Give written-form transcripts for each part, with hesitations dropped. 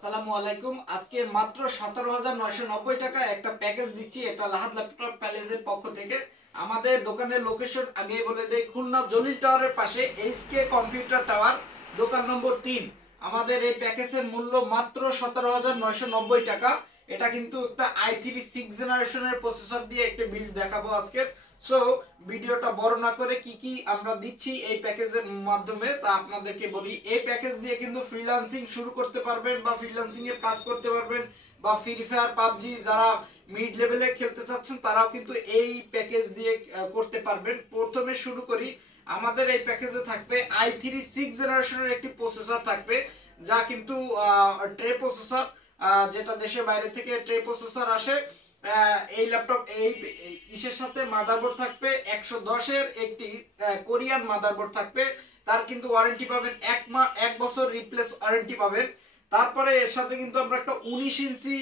আসসালামু আলাইকুম। আজকে মাত্র 17,990 টাকা একটা প্যাকেজ দিচ্ছি, এটা লাহাদ ল্যাপটপ প্যালেসের পক্ষ থেকে। আমাদের দোকানের লোকেশন আগে বলে দেই, খুলনা জলিল টাওয়ারের পাশে এইচকে কম্পিউটার টাওয়ার, দোকান নম্বর 3। আমাদের এই প্যাকেজের মূল্য মাত্র 17,990 টাকা। এটা কিন্তু একটা i3 6 জেনারেশনের প্রসেসর দিয়ে একটা বিল্ড দেখাবো আজকে। সো ভিডিওটা বড় না করে কি কি আমরা দিচ্ছি এই প্যাকেজের মাধ্যমে তা আপনাদেরকে বলি। এই প্যাকেজ দিয়ে কিন্তু ফ্রিল্যান্সিং শুরু করতে পারবেন বা ফ্রিল্যান্সিং এর কাজ করতে পারবেন, বা ফ্রি ফায়ার পাবজি যারা মিড লেভেলে খেলতে চাচ্ছেন তারাও কিন্তু এই প্যাকেজ দিয়ে করতে পারবেন। প্রথমে শুরু করি, আমাদের এই প্যাকেজে থাকবে i3 6 জেনারেশনের একটি প্রসেসর থাকবে, যা কিন্তু ট্রে প্রসেসর, যেটা দেশের বাইরে থেকে ট্রে প্রসেসর আসে। এই ল্যাপটপ এই ইসের সাথে মাদারবোর্ড থাকবে 110 এর একটি কোরিয়ান মাদারবোর্ড থাকবে। তার কিন্তু ওয়ারেন্টি পাবেন এক বছর রিপ্লেস ওয়ারেন্টি পাবেন। তারপরে এর সাথে কিন্তু আমরা একটা 19 ইঞ্চি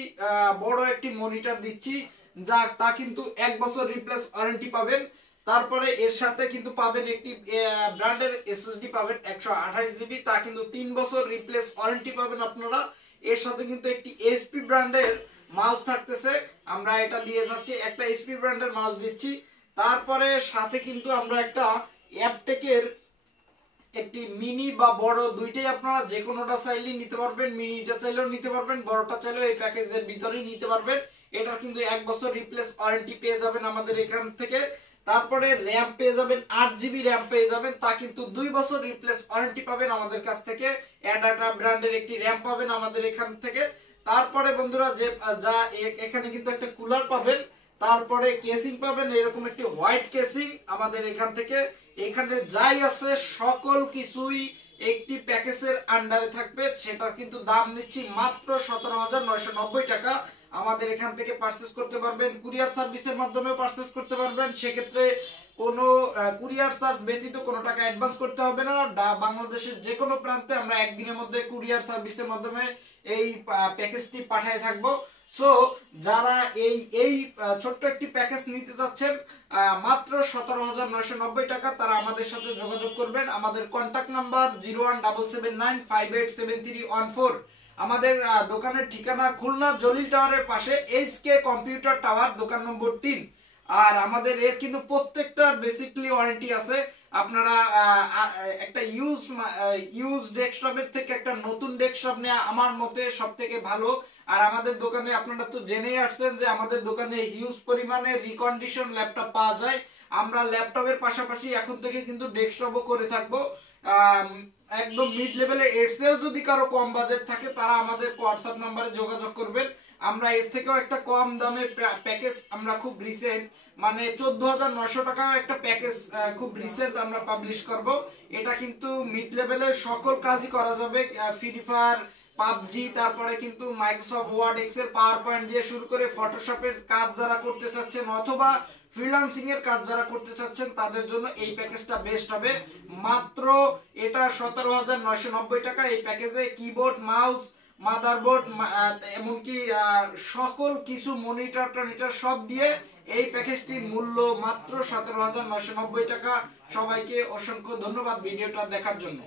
বড় একটি মনিটর দিচ্ছি, যা তা কিন্তু এক বছর রিপ্লেস ওয়ারেন্টি পাবেন। তারপরে এর সাথে কিন্তু পাবেন একটি ব্র্যান্ডের এসএসডি পাবেন 128 জিবি, তা কিন্তু 3 বছর রিপ্লেস ওয়ারেন্টি পাবেন আপনারা। এর সাথে কিন্তু একটি এসপি ব্র্যান্ডের মাউস থাকতেছে, আমরা এটা দিয়ে যাচ্ছি, একটা এসপি ব্র্যান্ডের মাউস দিচ্ছি। তারপরে সাথে কিন্তু আমরা একটা অ্যাপটেকের একটি মিনি বা বড় দুইটাই আপনারা যে কোনোটা চাইলেই নিতে পারবেন, মিনিটা চাইলেও নিতে পারবেন, বড়টা চাইলেও এই প্যাকেজের ভিতরেই নিতে পারবেন। এটা কিন্তু এক বছর রিপ্লেস ওয়ারেন্টি পেয়ে যাবেন আমাদের এখান থেকে। তারপরে র্যাম পেয়ে যাবেন 8 জিবি র্যাম পেয়ে যাবেন, তা কিন্তু 2 বছর রিপ্লেস ওয়ারেন্টি পাবেন আমাদের কাছ থেকে। অ্যাডাটা ব্র্যান্ডের একটি র্যাম পাবেন আমাদের এখান থেকে। তারপরে বন্ধুরা যা এখানে কিন্তু একটা কুলার পাবেন, তারপরে কেসিং পাবেন, এরকম একটি হোয়াইট কেসিং আমাদের এখান থেকে। এখানে যাই আছে সকল কিছুই একটি প্যাকেজের আন্ডারে থাকবে, সেটা কিন্তু দাম নিচ্ছি মাত্র 17,990 টাকা। আমাদের এখান থেকে পারচেজ করতে পারবেন, কুরিয়ার সার্ভিসের মাধ্যমে পারচেজ করতে পারবেন। সেক্ষেত্রে কোনো কুরিয়ার চার্জ ব্যতীত কোনো টাকা অ্যাডভান্স করতে হবে না। বাংলাদেশের যে কোনো প্রান্তে আমরা একদিনের মধ্যে কুরিয়ার সার্ভিসের মাধ্যমে এই প্যাকেজটি পাঠিয়ে থাকবো। সো যারা এই এই ছোট্ট একটি প্যাকেজ নিতে যাচ্ছেন মাত্র 17,990 টাকা, তারা আমাদের সাথে যোগাযোগ করবেন। আমাদের কন্ট্যাক্ট নাম্বার 017797371314। আমাদের দোকানের ঠিকানা খুলনা জলিল টাওয়ারের পাশে এইচকে কম্পিউটার টাওয়ার, দোকান নম্বর 3। আর আমাদের এর কিন্তু প্রত্যেকটা বেসিকলি ওয়ারেন্টি আছে। আপনারা একটা ইউজ ডেস্কটপের থেকে একটা নতুন ডেস্কটপ নেওয়া আমার মতে সব থেকে ভালো। আর আমাদের দোকানে আপনারা তো জেনেই আসছেন যে আমাদের দোকানে হিউজ পরিমাণে রিকন্ডিশন ল্যাপটপ পাওয়া যায়। আমরা ল্যাপটপের পাশাপাশি এখন থেকে কিন্তু ডেস্কটপও করে থাকবো। একদম মিড লেভেলের এর চেয়েও যদি কারো কম বাজেট থাকে তারা আমাদের হোয়াটসঅ্যাপ নাম্বারে যোগাযোগ করবেন। আমরা এর থেকেও একটা কম দামে প্যাকেজ আমরা খুব রিসেন্ট, মানে 14,900 টাকাও একটা প্যাকেজ খুব রিসেন্ট আমরা পাবলিশ করব। এটা কিন্তু মিড লেভেলের সকল কাজই করা যাবে, ফ্রি ফায়ার পাবজি, তারপরে কিন্তু Microsoft Word Excel PowerPoint দিয়ে শুরু করে ফটোশপের কাজ যারা করতে চাচ্ছেন অথবা ফ্রিল্যান্সিং এর কাজ যারা করতে চাচ্ছেন তাদের জন্য এই প্যাকেজটা বেস্ট হবে। মাত্র এটা 17,990 টাকা। এই প্যাকেজে কিবোর্ড, মাউস, মাদারবোর্ড, এমনকি সকল কিছু মনিটর টনিটর সব দিয়ে এই প্যাকেজটির মূল্য মাত্র 17,990 টাকা। সবাইকে অসংখ্য ধন্যবাদ ভিডিওটা দেখার জন্য।